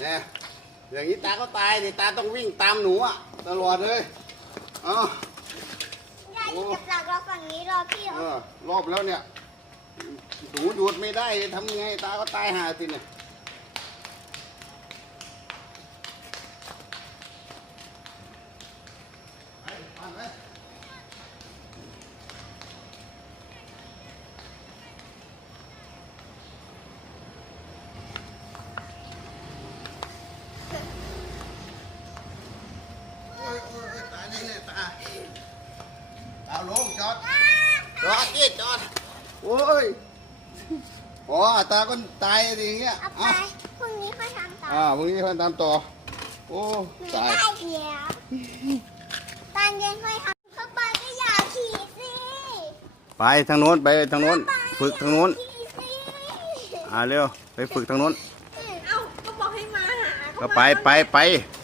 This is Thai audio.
เนี่ยอย่างนี้ตาก็ตายดิตาต้องวิ่งตามหนูอะตลอดเลยเอ๋อได้อยู่กับหลักเราฝั่งนี้รอพี่เออรอบแล้วเนี่ยหนูหยุดไม่ได้ทำไงตาก็ตายหาสิเนี่ยไปผ่านไป เอาลงจอด จอดดิจอด โอ้ยอ๋อตาก็ตายอะไรอย่างเงี้ยเอาไปอะพรุ่งนี้ค่อยทำต่ออ่าพรุ่งนี้ค่อยตามต่อ โอ้ไม่ตายได้เดี๋ยวตอนเย็นค่อยทำเข้าไปก็อย่าขี่สิไปทางโน้นไปทางโน้น ฝึกทางโน้น ขี่สิอ่าเร็วไปฝึกทางโน้น เอ้าก็บอกให้มาหาก็ไปไปไปไ